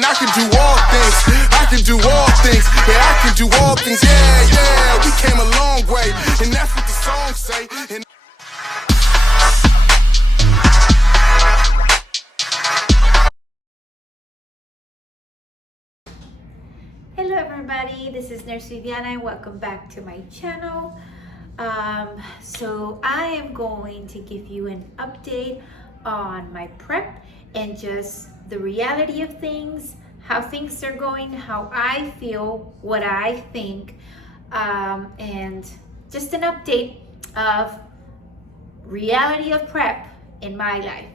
and I can do all things. I can do all things. Yeah, I can do all things. Yeah, yeah, we came a long way, and that's what the songs say. And Hello everybody, this is Nurse Viviana and welcome back to my channel. So I am going to give you an update on my prep and just the reality of things, how things are going, how I feel, what I think, and just an update of reality of prep in my life.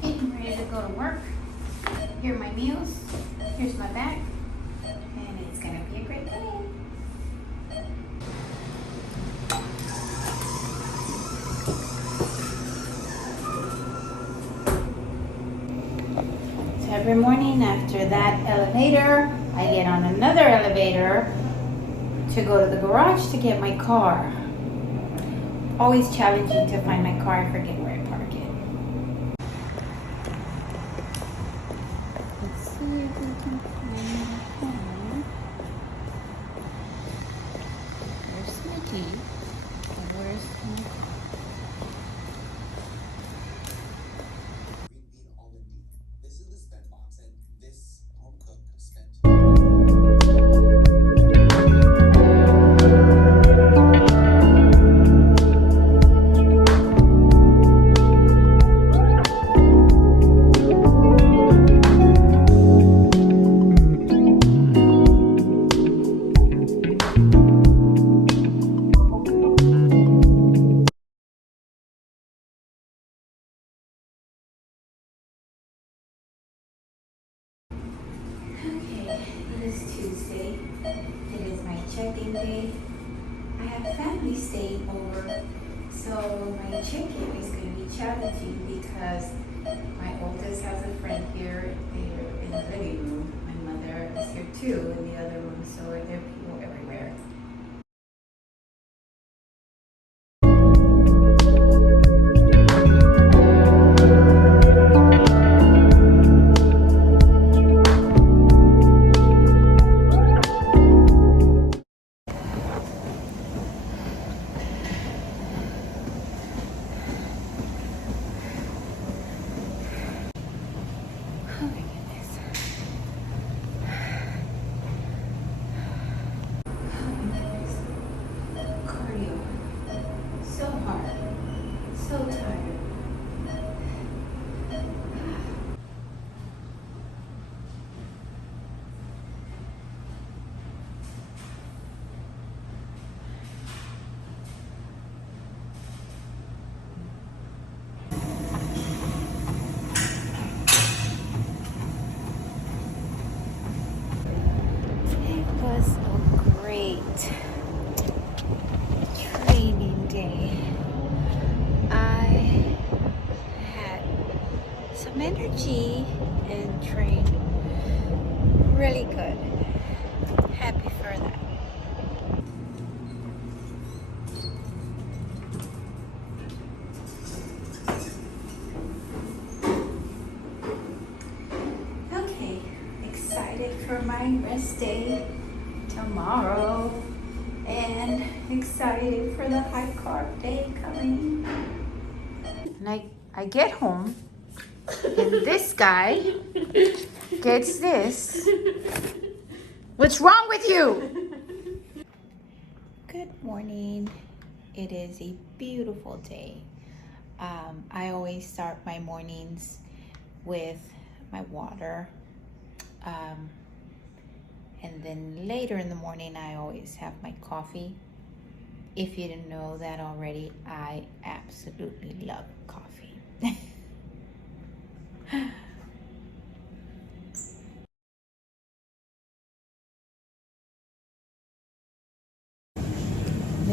I'm ready to go to work. Here are my meals. Here's my bag. And it's gonna be a great day. So every morning after that elevator, I get on another elevator to go to the garage to get my car. Always challenging to find my car. I forget where I park it. Let's see if we can find my car. Where's Mickey? And where's my car? Green bean almond beef. This is the spent box, and this home cook spent. Okay, it is Tuesday. It is my check-in day. I have family staying over, so my check-in is going to be challenging because my oldest has a friend here. They're in the living room. My mother is here too in the other room, so there are people everywhere. Oh my goodness. Oh my goodness. Cardio. So hard. So tired. It was a great training day. I had some energy and trained really good. Happy for that. Okay, excited for my rest day tomorrow and excited for the high carb day coming. And I get home and this guy gets this. What's wrong with you? Good morning. It is a beautiful day. I always start my mornings with my water. And then later in the morning, I always have my coffee. If you didn't know that already, I absolutely love coffee.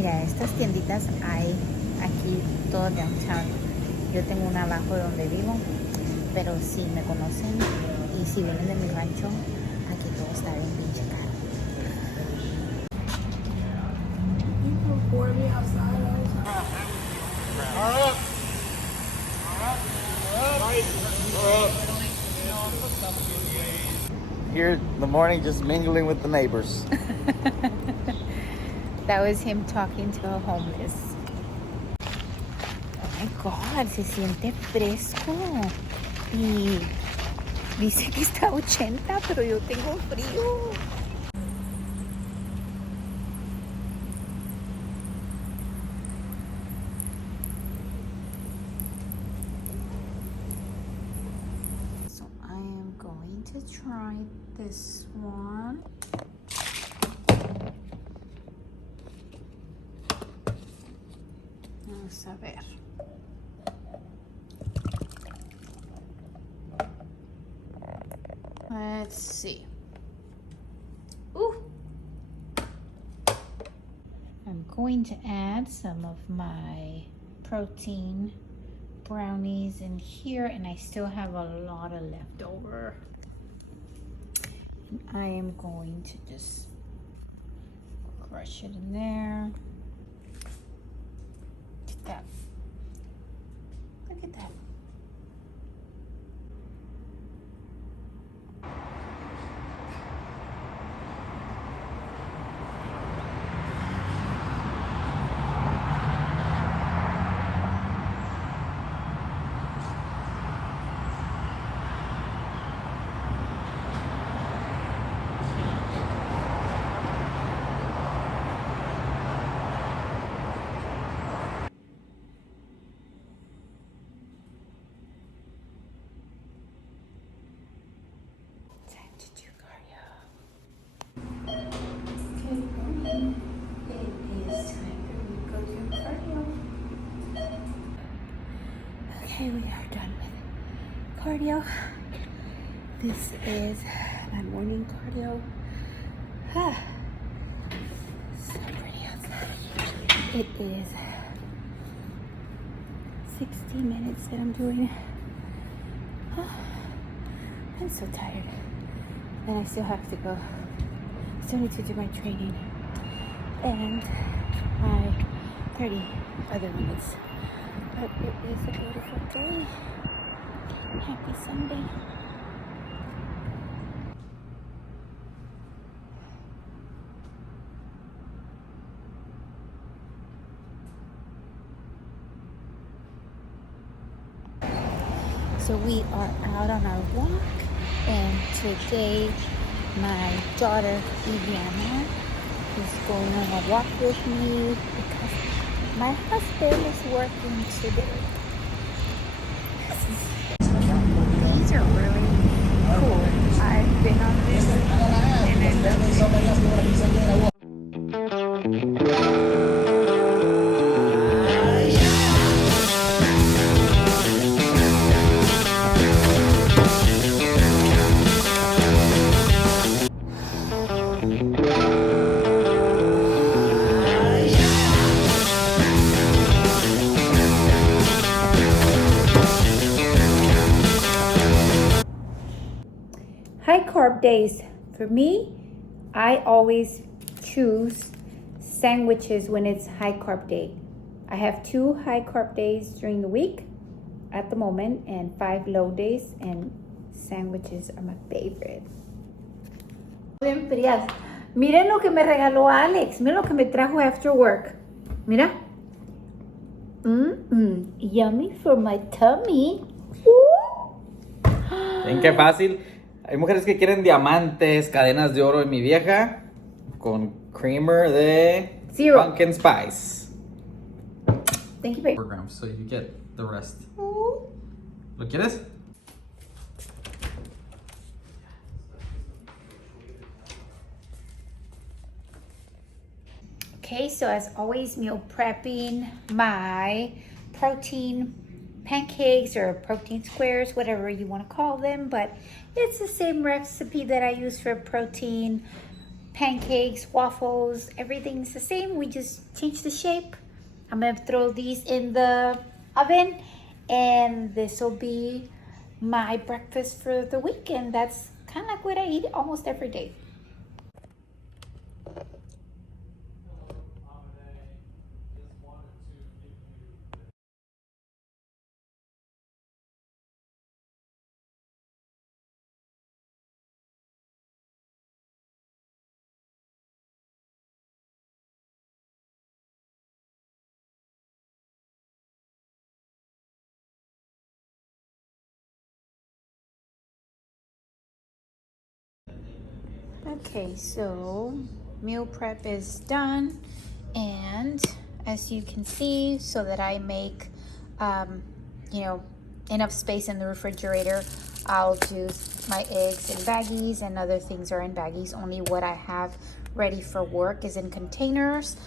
Mira, estas tienditas hay aquí todo downtown. Yo tengo una abajo de donde vivo, pero si me conocen y si vienen de mi rancho, aquí todo está bien pinche caro. Here in the morning, just mingling with the neighbors. That was him talking to a homeless. Oh my God, se siente fresco. Y dice que está 80, pero yo tengo frío. So I am going to try this one. Vamos a ver. Let's see. Ooh. I'm going to add some of my protein brownies in here, and I still have a lot of leftover. And I am going to just crush it in there. Look at that. Look at that. Time to do cardio. Okay, it is time for me to go do cardio. Okay, we are done with cardio. This is my morning cardio. Ah, so pretty outside. It is 60 minutes that I'm doing. Ah, I'm so tired. And I still have to go. Still need to do my training. And my 30 other minutes. But it is a beautiful day. Happy Sunday. So we are out on our walk, and today my daughter Iviana is going on a walk with me because my husband is working today. These are really cool. I've been on this and I love it. High carb days. For me, I always choose sandwiches when it's high carb day. I have 2 high carb days during the week at the moment and 5 low days, and sandwiches are my favorite. Bien frías. Miren lo que me regaló Alex. Miren lo que me trajo after work. Mira. Yummy for my tummy. ¿Ven qué fácil? Hay mujeres que quieren diamantes, cadenas de oro, y mi vieja con creamer de Zero. pumpkin spice. Thank you, babe. Grams, so you get the rest. ¿Lo quieres? Okay, so as always, meal prepping my protein pancakes or protein squares, whatever you want to call them, but it's the same recipe that I use for protein pancakes, waffles, everything's the same. We just change the shape. I'm gonna throw these in the oven, and this will be my breakfast for the week. And that's kind of like what I eat almost every day. Okay, so meal prep is done, and as you can see, so that I make you know, enough space in the refrigerator, I'll do my eggs in baggies, and other things are in baggies. Only what I have ready for work is in containers.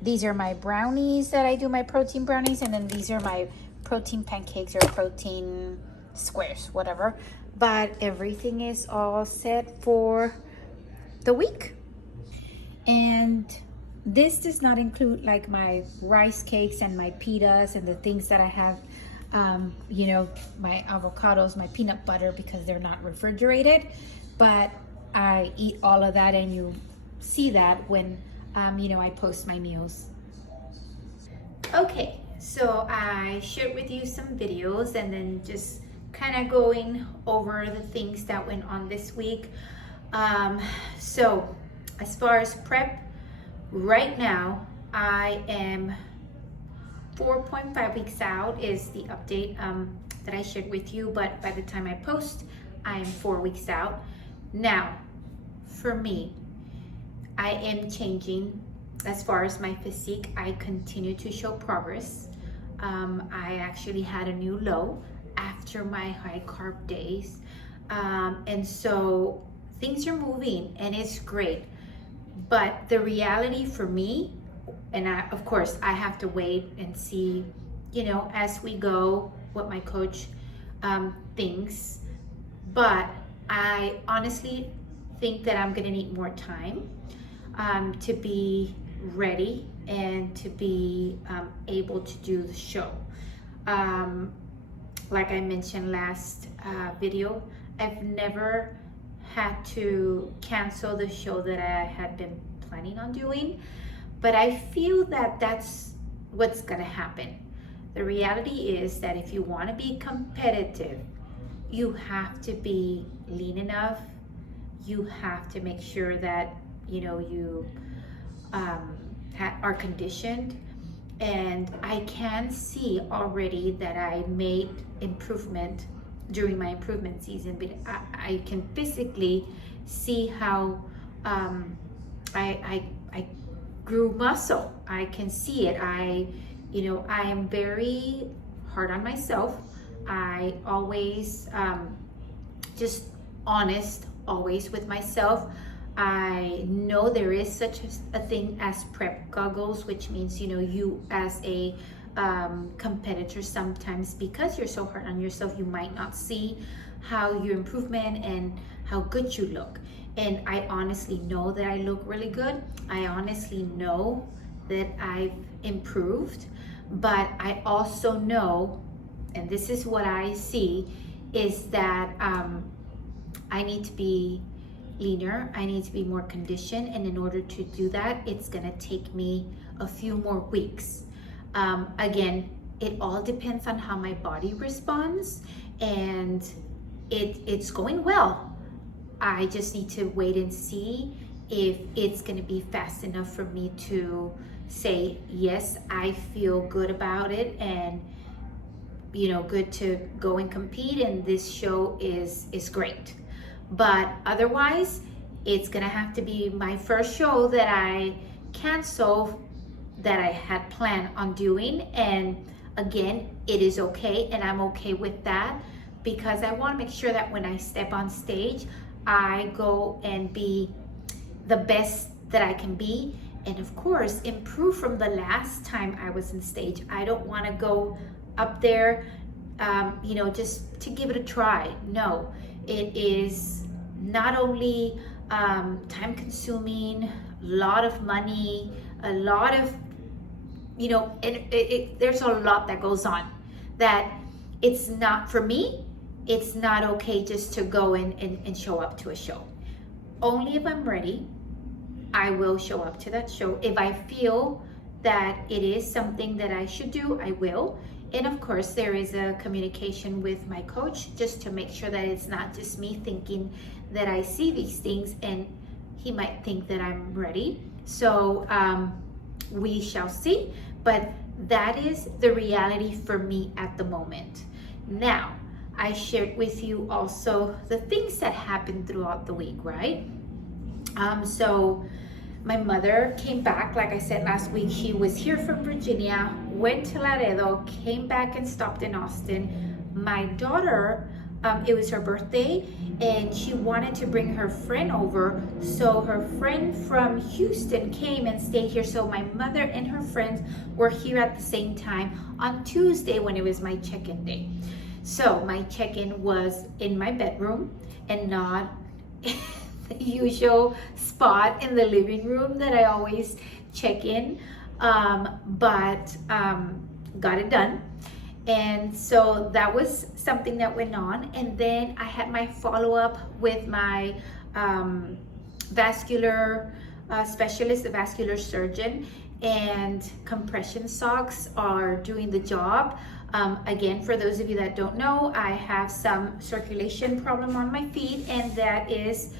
These are my brownies that I do, my protein brownies, and then these are my protein pancakes or protein squares, whatever. But everything is all set for the week. And this does not include like my rice cakes and my pitas and the things that I have, you know, my avocados, my peanut butter, because they're not refrigerated. But I eat all of that, and you see that when, you know, I post my meals. Okay, so I shared with you some videos, and then just kind of going over the things that went on this week. So as far as prep, right now I am 4.5 weeks out is the update that I shared with you, but by the time I post, I am 4 weeks out. Now, for me, I am changing as far as my physique. I continue to show progress. I actually had a new low after my high carb days, and so things are moving, and it's great. But the reality for me, and of course I have to wait and see, you know, as we go, what my coach thinks. But I honestly think that I'm gonna need more time to be ready and to be able to do the show. Like I mentioned last video, I've never had to cancel the show that I had been planning on doing, but I feel that that's what's gonna happen. The reality is that if you want to be competitive, you have to be lean enough. You have to make sure that, you know, you are conditioned. And I can see already that I made improvement during my improvement season, but I can physically see how I grew muscle. I can see it. You know, I am very hard on myself. I always just honest always with myself. I know there is such a thing as prep goggles, which means, you know, you as a competitor, sometimes because you're so hard on yourself, you might not see how your improvement and how good you look. And I honestly know that I look really good. I honestly know that I've improved, but I also know, and this is what I see, is that I need to be leaner. I need to be more conditioned, and in order to do that, it's gonna take me a few more weeks. Again, it all depends on how my body responds, and it's going well. I just need to wait and see if it's gonna be fast enough for me to say, yes, I feel good about it, and, you know, good to go and compete, and this show is great. But otherwise, it's gonna have to be my first show that I cancel, that I had planned on doing. And again, it is okay, and I'm okay with that, because I want to make sure that when I step on stage, I go and be the best that I can be, and of course improve from the last time I was on stage. I don't want to go up there you know, just to give it a try. No, it is not only time consuming, a lot of money, a lot of, you know, there's a lot that goes on that it's not, for me, it's not okay just to go in and show up to a show. Only if I'm ready, I will show up to that show. If I feel that it is something that I should do, I will. And of course, there is a communication with my coach just to make sure that it's not just me thinking that I see these things and he might think that I'm ready. So we shall see, but that is the reality for me at the moment. Now, I shared with you also the things that happened throughout the week, right? So my mother came back, like I said last week. She was here from Virginia, went to Laredo, came back and stopped in Austin. My daughter, it was her birthday, and she wanted to bring her friend over. So her friend from Houston came and stayed here. So my mother and her friends were here at the same time on Tuesday when it was my check-in day. So my check-in was in my bedroom and not the usual spot in the living room that I always check in, but got it done. And so that was something that went on. And then I had my follow-up with my vascular specialist, the vascular surgeon, and compression socks are doing the job. Again, for those of you that don't know, I have some circulation problem on my feet, and that is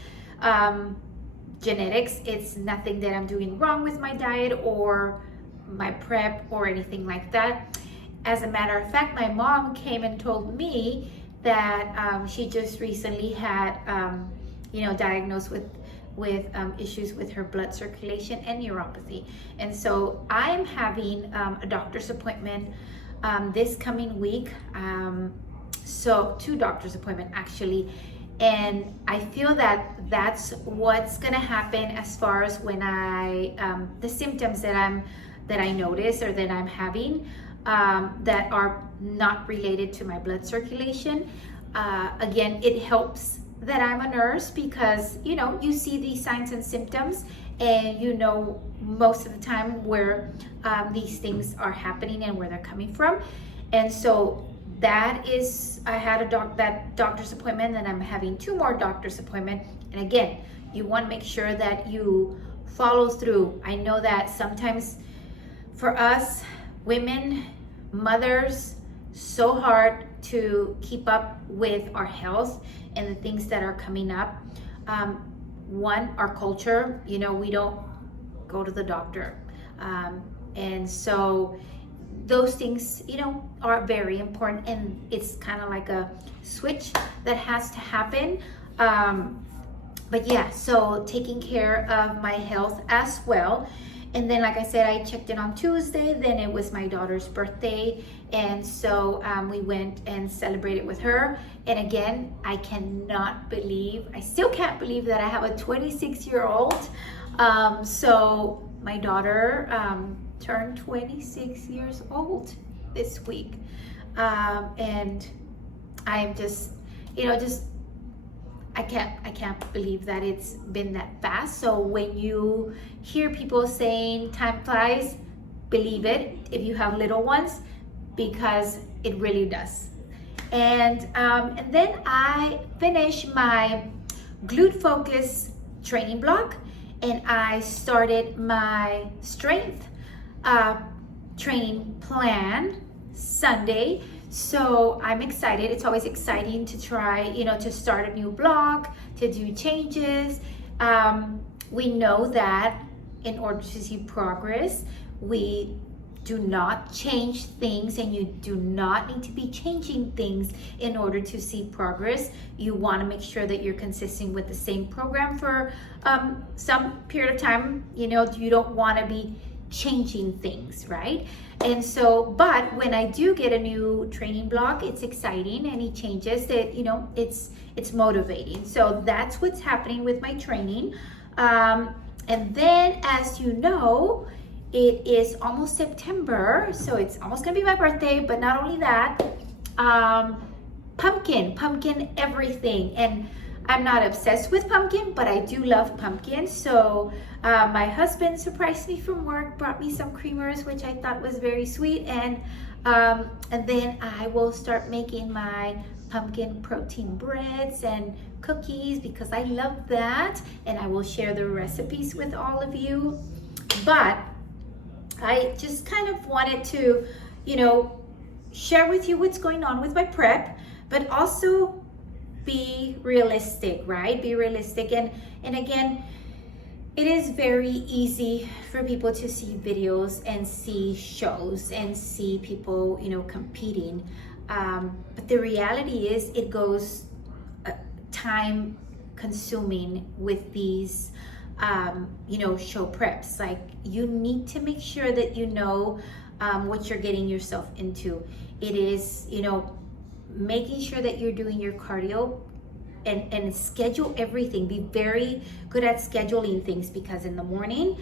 genetics. It's nothing that I'm doing wrong with my diet or my prep or anything like that. As a matter of fact, my mom came and told me that she just recently had, diagnosed with issues with her blood circulation and neuropathy. And so I'm having a doctor's appointment this coming week. So 2 doctor's appointments actually. And I feel that that's what's gonna happen as far as when the symptoms that I notice or that I'm having that are not related to my blood circulation. Again, it helps that I'm a nurse because, you see these signs and symptoms and most of the time where these things are happening and where they're coming from. And so that is, I had that doctor's appointment, and I'm having 2 more doctor's appointments. And again, you want to make sure that you follow through. I know that sometimes for us women, mothers, so hard to keep up with our health and the things that are coming up. One, our culture, we don't go to the doctor. And so those things, are very important, and it's kind of like a switch that has to happen. But yeah, so taking care of my health as well. And then, like I said, I checked in on Tuesday, then it was my daughter's birthday. And so we went and celebrated with her. And again, I still can't believe that I have a 26-year-old. So my daughter turned 26 years old this week. And I'm just, I can't believe that it's been that fast. So when you hear people saying time flies, believe it if you have little ones, because it really does. And then I finished my glute focus training block, and I started my strength training plan Sunday. So I'm excited. It's always exciting to try, to start a new block, to do changes. We know that in order to see progress, we do not change things, and you do not need to be changing things in order to see progress. You want to make sure that you're consistent with the same program for some period of time. You don't want to be changing things, right? And so, but when I do get a new training block, it's exciting. Any changes that, it's motivating. So that's what's happening with my training. And then, as you know, it is almost September, so it's almost gonna be my birthday. But not only that, pumpkin everything. And I'm not obsessed with pumpkin, but I do love pumpkin. So my husband surprised me from work, brought me some creamers, which I thought was very sweet. And then I will start making my pumpkin protein breads and cookies because I love that. And I will share the recipes with all of you. But I just kind of wanted to, share with you what's going on with my prep, but also be realistic, right? Be realistic. And again, it is very easy for people to see videos and see shows and see people, competing. But the reality is it goes time consuming with these, show preps. Like, you need to make sure that you know what you're getting yourself into. It is, making sure that you're doing your cardio and schedule everything. Be very good at scheduling things, because in the morning,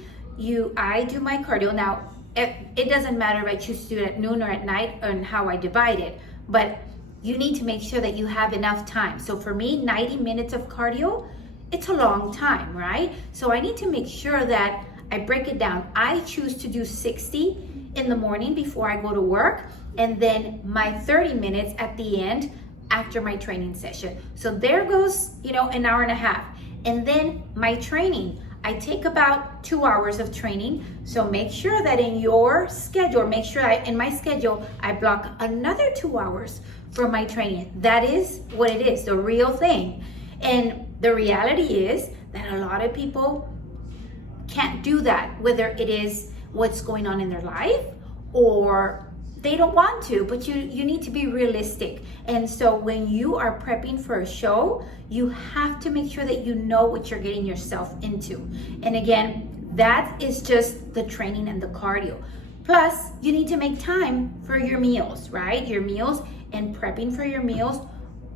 I do my cardio. Now, it doesn't matter if I choose to do it at noon or at night and how I divide it, but you need to make sure that you have enough time. So for me, 90 minutes of cardio, it's a long time, right? So I need to make sure that I break it down. I choose to do 60 in the morning before I go to work, and then my 30 minutes at the end after my training session. So there goes, an hour and a half. And then my training, I take about 2 hours of training. So make sure that in your schedule, in my schedule, I block another 2 hours for my training. That is what it is, the real thing. And the reality is that a lot of people can't do that, whether it is what's going on in their life or they don't want to, but you need to be realistic. And so when you are prepping for a show, you have to make sure that you know what you're getting yourself into. And again, that is just the training and the cardio. Plus, you need to make time for your meals, right? Your meals, and prepping for your meals,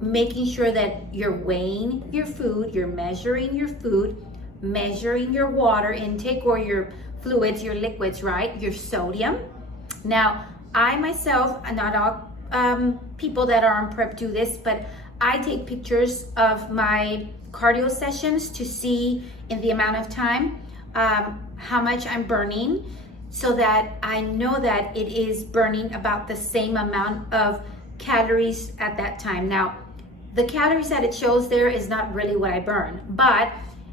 making sure that you're weighing your food, you're measuring your food, measuring your water intake or your fluids, your liquids, right? Your sodium. Now, I myself, not all people that are on prep do this, but I take pictures of my cardio sessions to see in the amount of time how much I'm burning, so that I know that it is burning about the same amount of calories at that time. Now, the calories that it shows there is not really what I burn, but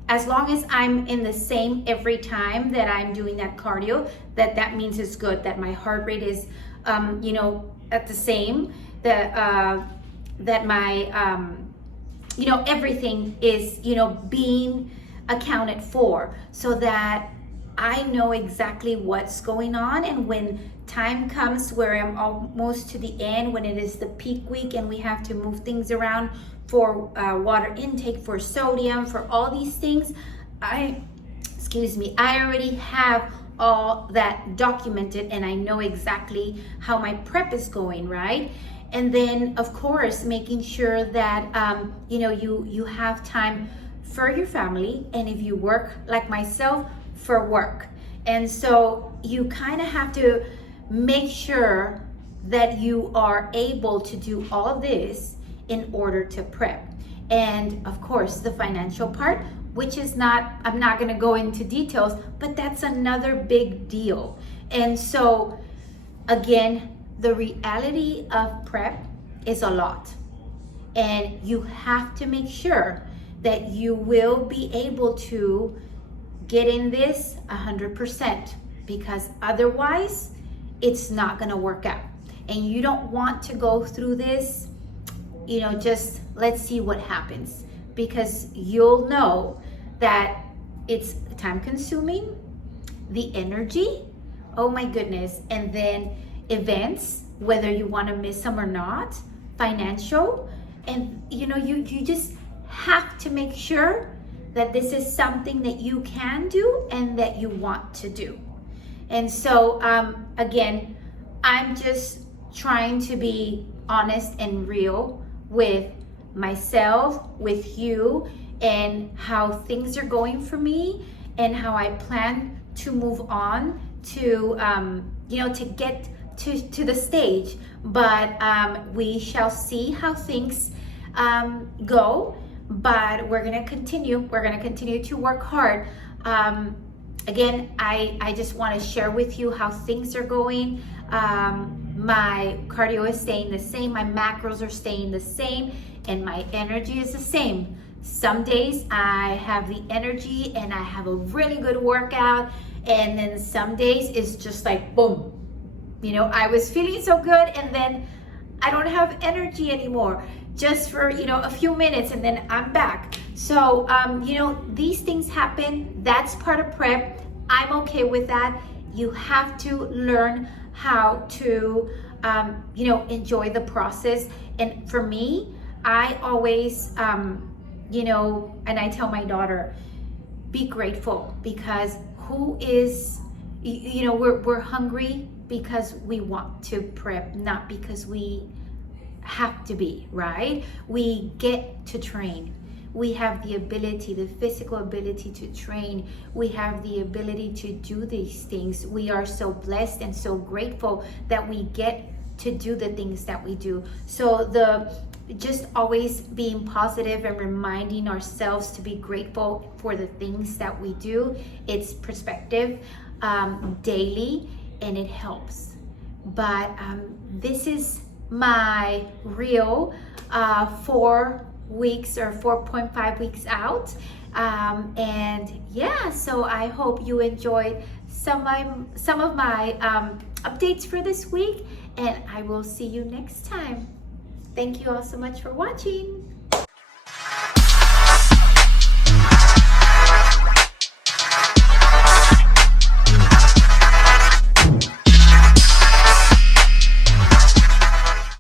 as long as I'm in the same every time that I'm doing that cardio, that means it's good, that my heart rate is, at the same, that my, everything is, being accounted for, so that I know exactly what's going on. And when time comes where I'm almost to the end, when it is the peak week and we have to move things around for water intake, for sodium, for all these things, I already have all that documented, and I know exactly how my prep is going, right? And then, of course, making sure that you have time for your family, and if you work like myself, for work. And so you kind of have to make sure that you are able to do all this in order to prep. And of course, the financial part, which is I'm not going to go into details, but that's another big deal. And so again, the reality of prep is a lot, and you have to make sure that you will be able to get in this 100%, because otherwise it's not going to work out. And you don't want to go through this, just let's see what happens, because you'll know that it's time consuming, the energy, oh my goodness, and then events, whether you want to miss them or not, financial, and you just have to make sure that this is something that you can do and that you want to do. And so again, I'm just trying to be honest and real with myself, with you, and how things are going for me, and how I plan to move on to to get to the stage. But we shall see how things go. but we're gonna continue to work hard. Again, I just want to share with you how things are going. My cardio is staying the same, my macros are staying the same, and my energy is the same. Some days I have the energy and I have a really good workout, and then some days it's just like boom. You know, I was feeling so good and then I don't have energy anymore, just for, you know, a few minutes, and then I'm back. So, you know, these things happen. That's part of prep. I'm okay with that. You have to learn how to, you know, enjoy the process. And for me, I always, you know, and I tell my daughter, be grateful, because who is, you know, we're hungry because we want to prep, not because we have to be, right? We get to train. We have the ability, the physical ability to train. We have the ability to do these things. We are so blessed and so grateful that we get to do the things that we do. So just always being positive and reminding ourselves to be grateful for the things that we do. It's perspective daily, and it helps. But this is my real 4 weeks or 4.5 weeks out, and yeah, so I hope you enjoyed some of my updates for this week, and I will see you next time. Thank you all so much for watching.